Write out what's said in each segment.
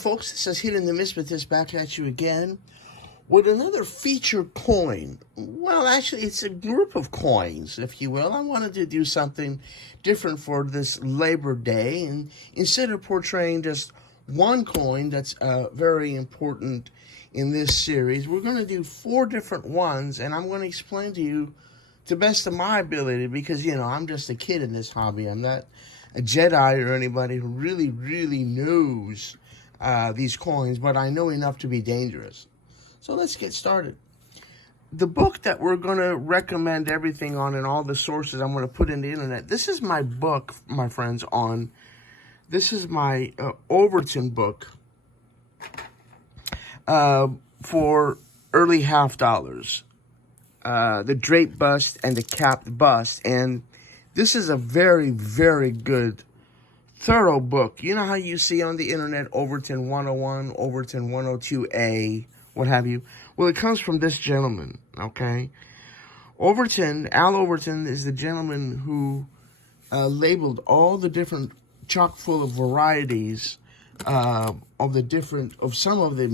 folks, this is Hidden Numismatist back at you again with another featured coin. Well, actually, it's a group of coins, if you will. I wanted to do something different for this Labor Day, and instead of portraying just one coin that's very important in this series, we're going to do 4 different ones, and I'm going to explain to you to the best of my ability because, you know, I'm just a kid in this hobby. I'm not a Jedi or anybody who really knows these coins, but I know enough to be dangerous. So let's get started. The book that we're going to recommend everything on and all the sources I'm going to put in the internet, this is my book, my friends, this is my Overton book for early half dollars. The drape bust and the capped bust. And this is a very good, thorough book. You know how you see on the internet Overton 101, Overton 102A, what have you? Well, it comes from this gentleman, okay? Al Overton is the gentleman who labeled all the different chock full of varieties of some of the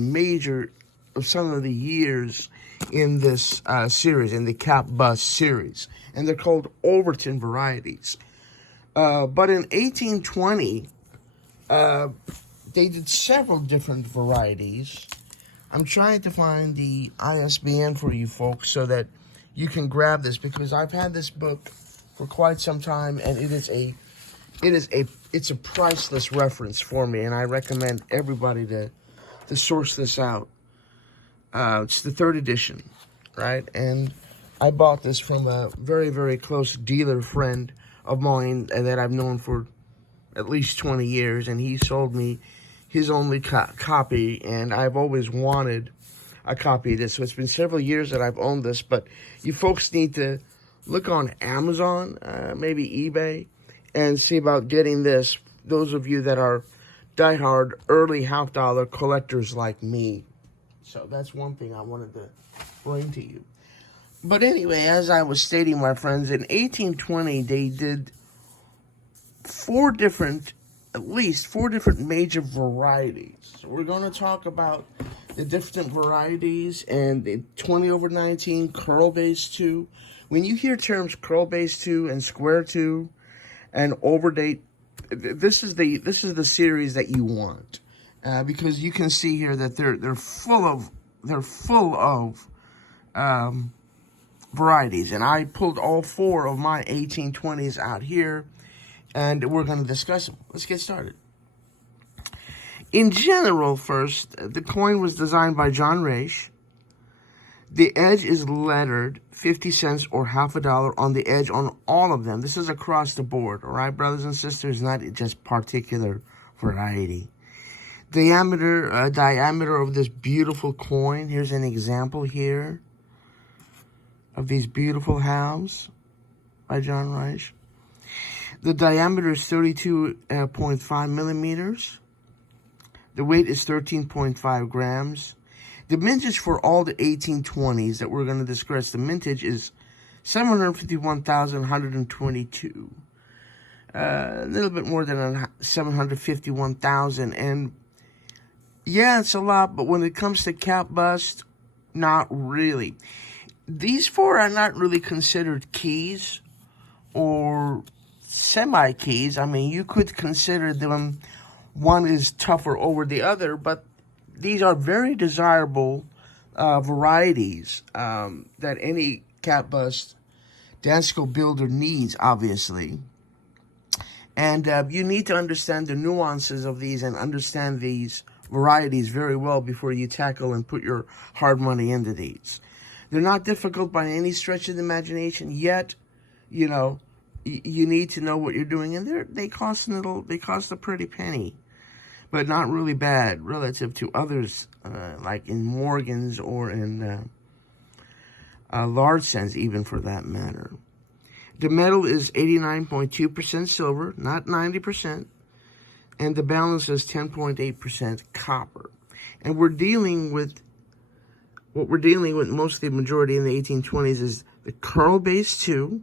years in this series, in the cap bust series, and they're called Overton varieties. But in 1820, they did several different varieties. I'm trying to find the ISBN for you folks so that you can grab this, because I've had this book for quite some time, and it's a priceless reference for me, and I recommend everybody to source this out. It's the 3rd edition, right? And I bought this from a very close dealer friend of mine that I've known for at least 20 years, and he sold me his only copy, and I've always wanted a copy of this. So it's been several years that I've owned this, but you folks need to look on Amazon, maybe eBay, and see about getting this, those of you that are diehard early half-dollar collectors like me. So that's one thing I wanted to bring to you. But anyway, as I was stating, my friends, in 1820, they did at least four different major varieties. So we're going to talk about the different varieties and the 20/19 curl base 2. When you hear terms curl base 2 and square 2 and overdate, this is the series that you want, because you can see here that they're full of varieties, and I pulled all 4 of my 1820s out here, and we're going to discuss them. Let's get started. In general, first, the coin was designed by John Raish. The edge is lettered 50 cents or $0.50 on the edge on all of them. This is across the board, all right, brothers and sisters, not just particular variety. Diameter of this beautiful coin. Here's an example here of these beautiful halves by John Raish. The diameter is 32.5 millimeters. The weight is 13.5 grams. The mintage for all the 1820s that we're going to discuss, the mintage is 751,122. A little bit more than 751,000. And yeah, it's a lot, but when it comes to cap bust, not really. These 4 are not really considered keys or semi-keys. I mean, you could consider them, one is tougher over the other, but these are very desirable varieties that any cap bust Dansko builder needs, obviously. And you need to understand the nuances of these and understand these varieties very well before you tackle and put your hard money into these. They're not difficult by any stretch of the imagination, yet, you know, you need to know what you're doing, and they cost a pretty penny, but not really bad relative to others, like in Morgan's or in large cents, even for that matter. The metal is 89.2% silver, not 90%, and the balance is 10.8% copper. And what we're dealing with most of the majority in the 1820s is the curl base 2.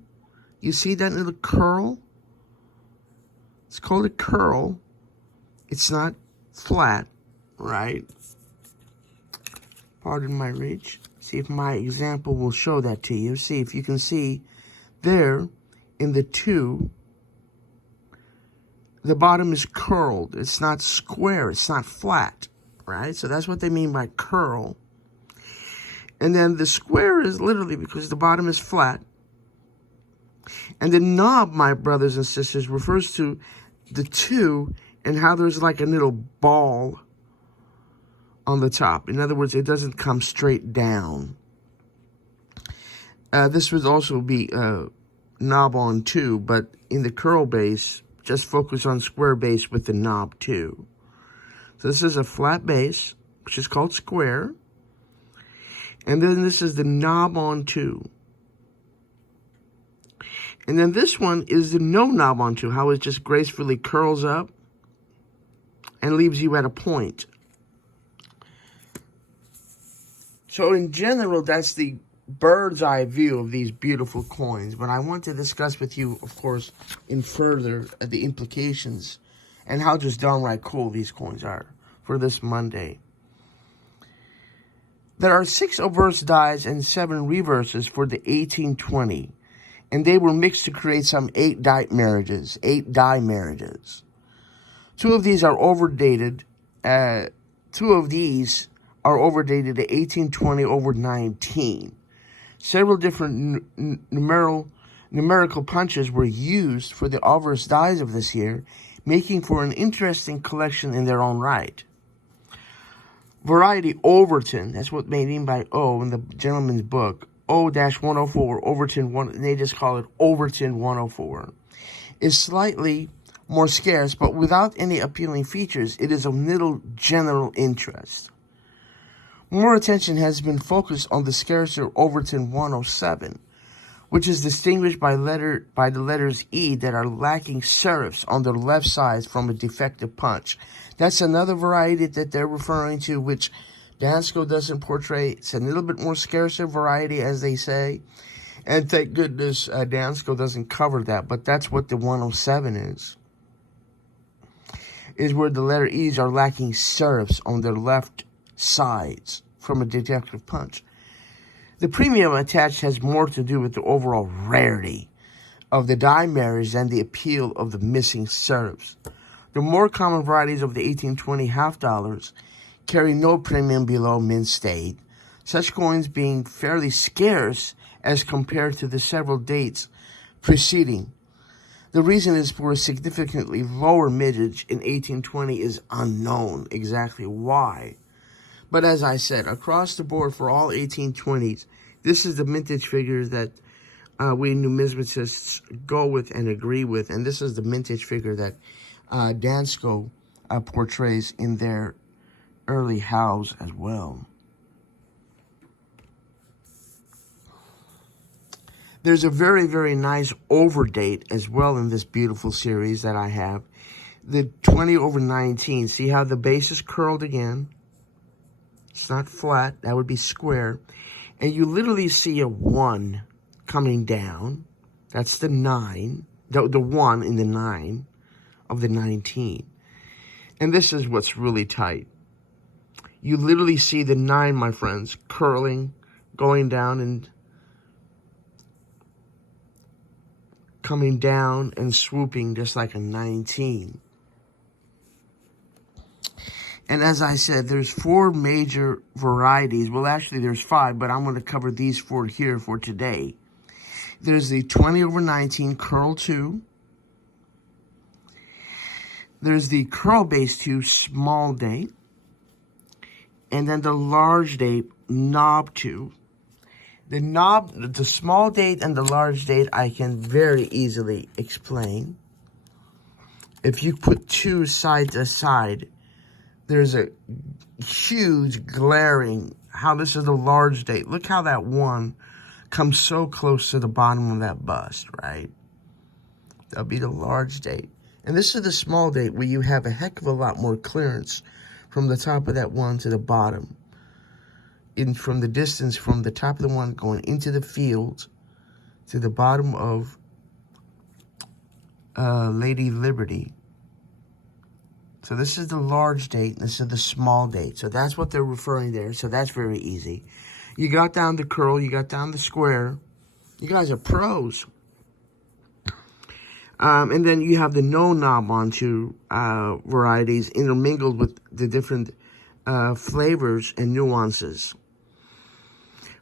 You see that little curl? It's called a curl. It's not flat, right? Pardon my reach. See if my example will show that to you. See if you can see there in the 2, the bottom is curled. It's not square. It's not flat, right? So that's what they mean by curl. And then the square is literally because the bottom is flat. And the knob, my brothers and sisters, refers to the 2 and how there's like a little ball on the top. In other words, it doesn't come straight down. This would also be knob on 2, but in the curl base, just focus on square base with the knob 2. So this is a flat base, which is called square. And then this is the knob on 2. And then this one is the no knob on 2, how it just gracefully curls up and leaves you at a point. So in general, that's the bird's eye view of these beautiful coins. But I want to discuss with you, of course, in further the implications and how just downright cool these coins are for this Monday. There are 6 obverse dies and 7 reverses for the 1820. And they were mixed to create some 8 die marriages. 2 of these are overdated. 2 of these are overdated to 1820 over 19. Several different numerical punches were used for the obverse dies of this year, making for an interesting collection in their own right. Variety Overton, that's what they mean by O in the gentleman's book, O-104, Overton 1, and they just call it Overton 104, is slightly more scarce, but without any appealing features. It is of little general interest. More attention has been focused on the scarcer Overton 107, which is distinguished by the letters E that are lacking serifs on their left sides from a defective punch. That's another variety that they're referring to, which Dansko doesn't portray. It's a little bit more scarcer variety, as they say. And thank goodness Dansko doesn't cover that, but that's what the 107 is where the letter E's are lacking serifs on their left sides from a defective punch. The premium attached has more to do with the overall rarity of the die marriage than the appeal of the missing serifs. The more common varieties of the 1820 half dollars carry no premium below mint state, such coins being fairly scarce as compared to the several dates preceding. The reason is for a significantly lower mintage in 1820 is unknown exactly why. But as I said, across the board for all 1820s, this is the mintage figure that we numismatists go with and agree with, and this is the mintage figure that Dansko portrays in their early house as well. There's a very, very nice overdate as well in this beautiful series that I have. The 20 over 19. See how the base is curled again? It's not flat. That would be square. And you literally see a 1 coming down. That's the 9. The 1 in the 9 of the 19. And this is what's really tight. You literally see the 9, my friends, curling, going down and coming down and swooping just like a 19. And as I said, there's 4 major varieties. Well, actually, there's 5, but I'm going to cover these 4 here for today. There's the 20 over 19 curl 2. There's the curl base 2 small date. And then the large date knob 2. The small date and the large date I can very easily explain. If you put 2 side to side, there's a huge glaring how this is the large date. Look how that 1 comes so close to the bottom of that bust, right? That'll be the large date. And this is the small date where you have a heck of a lot more clearance from the top of that 1 to the bottom. From the distance from the top of the 1 going into the field to the bottom of Lady Liberty. So this is the large date, and this is the small date. So that's what they're referring there. So that's very easy. You got down the curl, you got down the square. You guys are pros. And then you have the no knob onto varieties intermingled with the different flavors and nuances.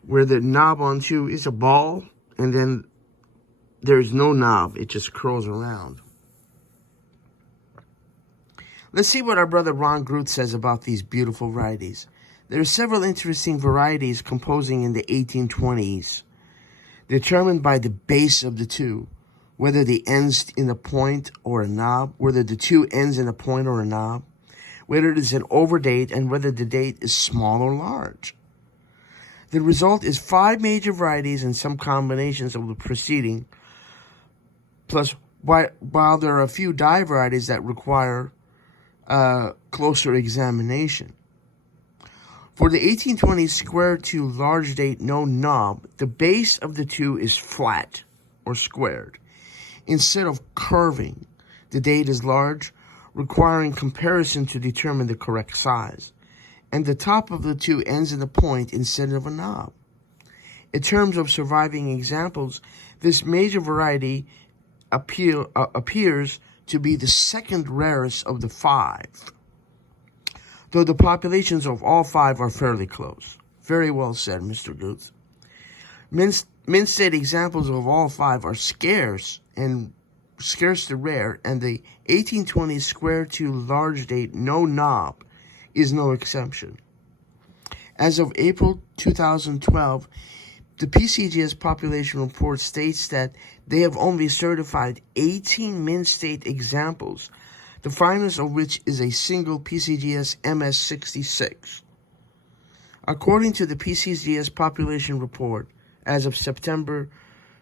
Where the knob onto is a ball, and then there's no knob. It just curls around. Let's see what our brother Ron Groot says about these beautiful varieties. There are several interesting varieties composing in the 1820s, determined by the base of the two, whether the ends in a point or a knob, whether the two ends in a point or a knob, whether it is an overdate, and whether the date is small or large. The result is 5 major varieties and some combinations of the preceding, plus while there are a few die varieties that require closer examination. For the 1820 square to large date no knob, the base of the two is flat or squared. Instead of curving, the date is large, requiring comparison to determine the correct size. And the top of the two ends in a point instead of a knob. In terms of surviving examples, this major variety appears to be the second rarest of the 5, though the populations of all 5 are fairly close. Very well said, Mr. Guth. Min-state examples of all 5 are scarce to rare, and the 1820 square to large date no knob is no exception. As of April 2012, the PCGS population report states that they have only certified 18 min-state examples, the finest of which is a single PCGS MS66. According to the PCGS population report, as of September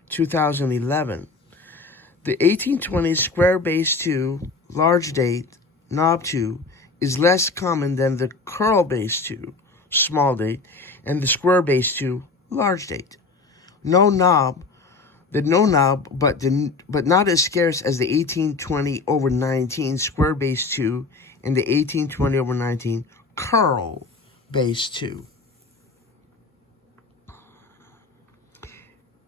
2011, the 1820 square base 2, large date, knob 2, is less common than the curl base 2, small date, and the square base 2, large date. No knob, but not as scarce as the 1820 over 19 square base 2 and the 1820 over 19 curl base 2.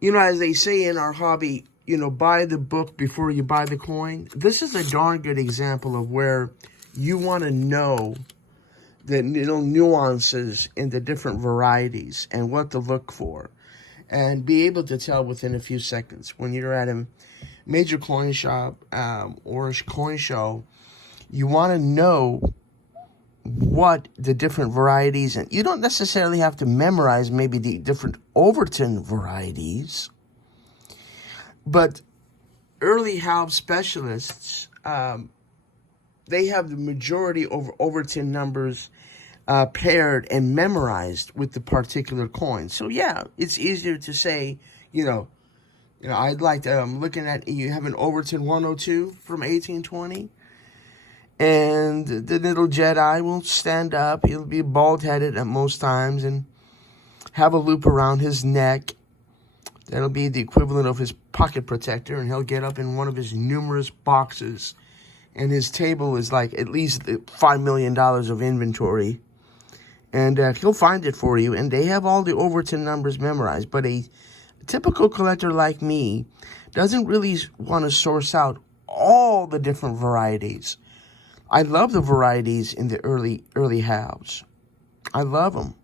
You know, as they say in our hobby, you know, buy the book before you buy the coin. This is a darn good example of where you want to know the little nuances in the different varieties and what to look for, and be able to tell within a few seconds. When you're at a major coin shop or a coin show, you want to know what the different varieties, and you don't necessarily have to memorize maybe the different Overton varieties, but early house specialists, they have the majority of Overton numbers paired and memorized with the particular coin. So yeah, it's easier to say, you know, I'd like to, looking at, you have an Overton 102 from 1820, and the little Jedi will stand up. He'll be bald-headed at most times and have a loop around his neck. That'll be the equivalent of his pocket protector, and he'll get up in one of his numerous boxes, and his table is like at least $5 million of inventory. And he'll find it for you, and they have all the Overton numbers memorized. But a typical collector like me doesn't really want to source out all the different varieties. I love the varieties in the early halves. I love them.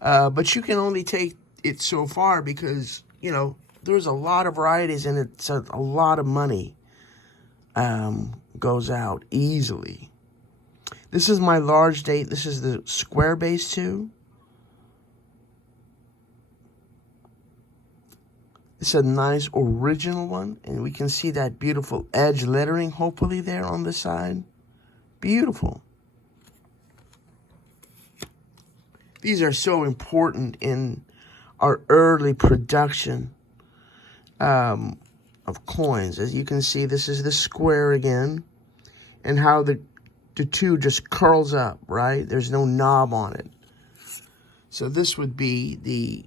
But you can only take it so far because, you know, there's a lot of varieties, and it's a lot of money goes out easily. This is my large date. This is the square base 2. It's a nice original one, and we can see that beautiful edge lettering hopefully there on the side. Beautiful. These are so important in our early production of coins. As you can see, this is the square again, and how the 2 just curls up, right? There's no knob on it. So this would be the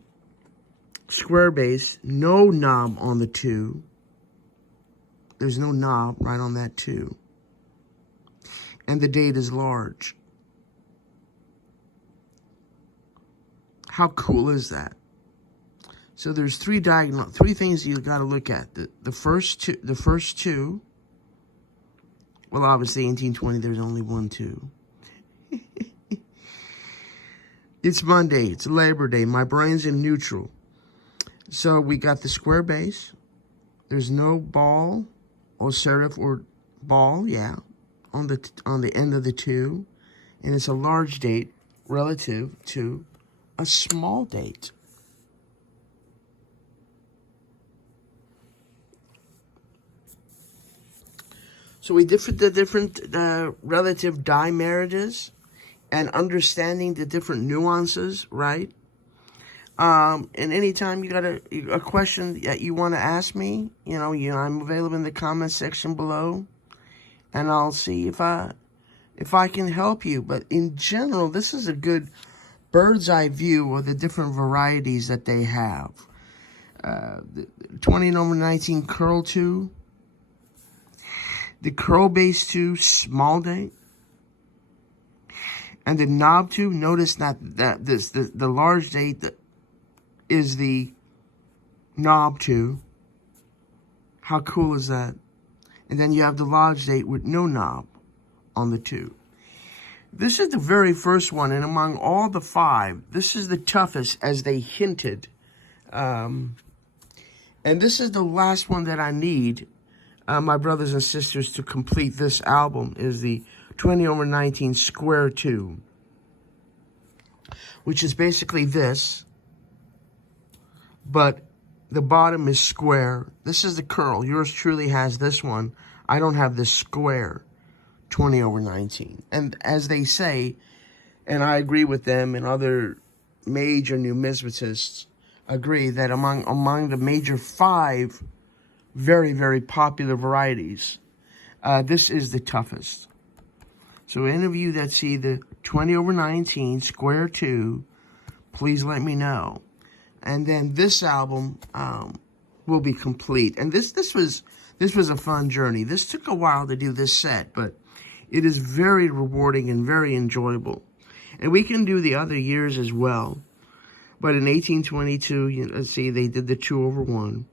square base, no knob on the 2. There's no knob right on that 2. and the date is large. How cool is that? So there's three things you got to look at. The first two. Well, obviously 1820. There's only 1 2. It's Monday. It's Labor Day. My brain's in neutral. So we got the square base. There's no ball or serif or ball, yeah, on the end of the 2, and it's a large date relative to a small date. So we the different relative dimarriages and understanding the different nuances, right? And anytime you got a question that you want to ask me, I'm available in the comment section below, and I'll see if I can help you. But in general, this is a good bird's eye view of the different varieties that they have. The 20/19 curl 2, the curl base 2 small date, and the knob 2. Notice that the large date that is the knob 2. How cool is that? And then you have the large date with no knob on the 2. This is the very first one, and among all the 5, this is the toughest, as they hinted. And this is the last one that I need, my brothers and sisters, to complete this album, is the 20/19 square 2, which is basically this, but the bottom is square. This is the curl. Yours truly has this one. I don't have this square 20/19. And as they say, and I agree with them, and other major numismatists agree, that among the major 5 very, very popular varieties, this is the toughest. So any of you that see the 20/19 square 2, please let me know. And then this album will be complete. And this was a fun journey. This took a while to do this set, but it is very rewarding and very enjoyable. And we can do the other years as well. But in 1822, let's see, they did the 2/1,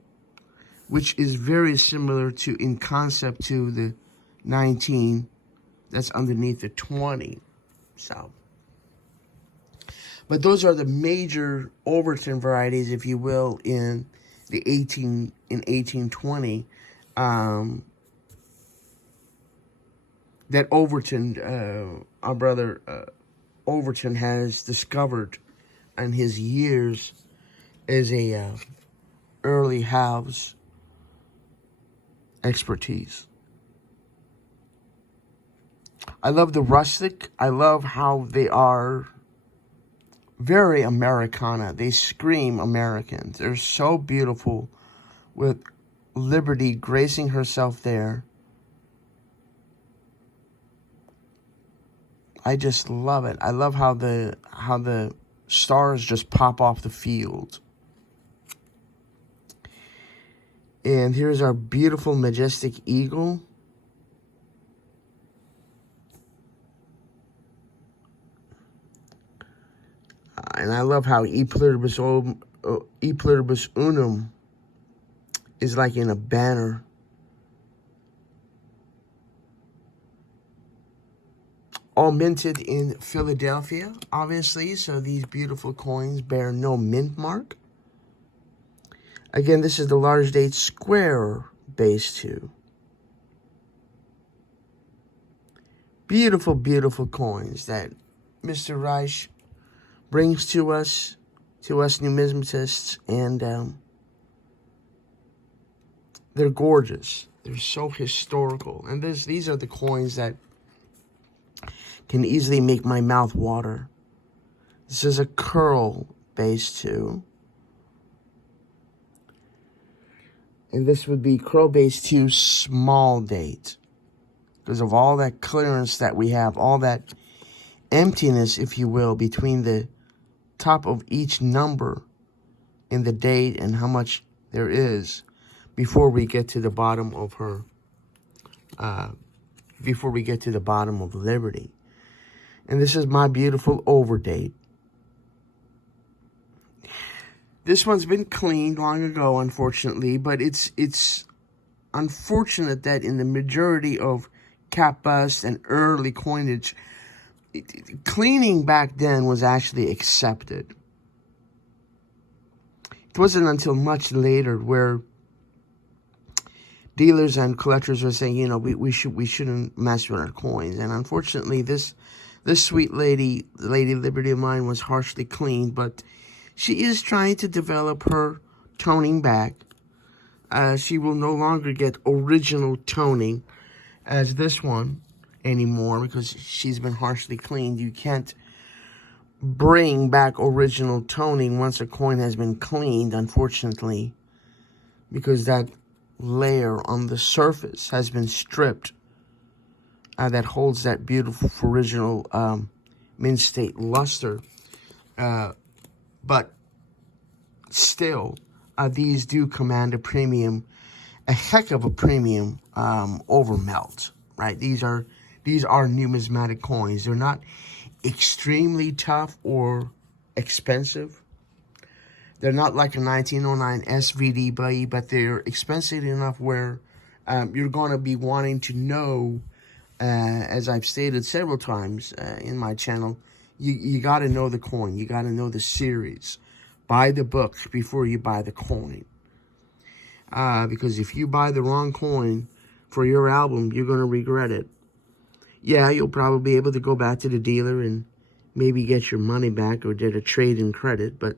which is very similar in concept to the 19 that's underneath the 20. So, but those are the major Overton varieties, if you will, in 1820. That Overton, our brother Overton, has discovered in his years as a early halves expertise. I love the rustic. I love how they are very Americana. They scream American. They're so beautiful, with Liberty gracing herself there. I just love it. I love how the stars just pop off the field. And here's our beautiful, majestic eagle. And I love how E pluribus unum is like in a banner. All minted in Philadelphia, obviously, so these beautiful coins bear no mint mark. Again, this is the large date square base 2. Beautiful, beautiful coins that Mr. Reich brings to us numismatists, and they're gorgeous. They're so historical, and these are the coins that can easily make my mouth water. This is a curl base 2. And this would be curl base 2 small date. Because of all that clearance that we have, all that emptiness, if you will, between the top of each number in the date and how much there is before we get to the bottom of her before we get to the bottom of Liberty. And this is my beautiful overdate. This one's been cleaned long ago, unfortunately, but it's unfortunate that in the majority of cap bust and early coinage, cleaning back then was actually accepted. It wasn't until much later where dealers and collectors were saying, you know, we shouldn't mess with our coins. And unfortunately, this sweet lady, Lady Liberty of mine, was harshly cleaned, but she is trying to develop her toning back. She will no longer get original toning as this one anymore because she's been harshly cleaned. You can't bring back original toning once a coin has been cleaned, unfortunately, because that layer on the surface has been stripped that holds that beautiful original mint state luster. But still, these do command a premium, a heck of a premium over melt, right? These are numismatic coins. They're not extremely tough or expensive. They're not like a 1909 SVD, but they're expensive enough where you're going to be wanting to know, as I've stated several times in my channel, you got to know the coin. You got to know the series. Buy the book before you buy the coin. Because if you buy the wrong coin for your album, you're going to regret it. Yeah, you'll probably be able to go back to the dealer and maybe get your money back or get a trade-in credit, but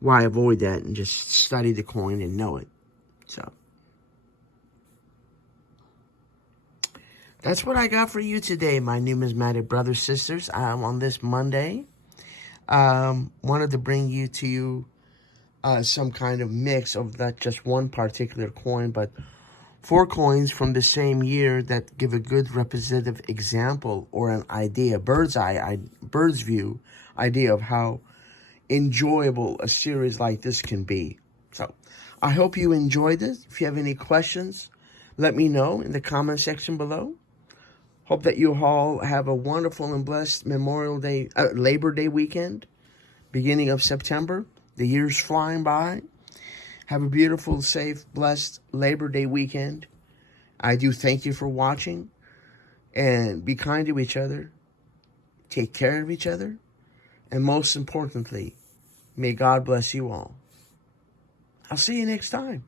why avoid that and just study the coin and know it? So that's what I got for you today, my numismatic brothers, sisters. On this Monday, wanted to bring you to some kind of mix of not just one particular coin, but 4 coins from the same year that give a good representative example or an idea, bird's view idea of how enjoyable a series like this can be. So I hope you enjoyed this. If you have any questions, let me know in the comment section below. Hope that you all have a wonderful and blessed Memorial Day, Labor Day weekend, beginning of September. The year's flying by. Have a beautiful, safe, blessed Labor Day weekend. I do thank you for watching. And be kind to each other. Take care of each other. And most importantly, may God bless you all. I'll see you next time.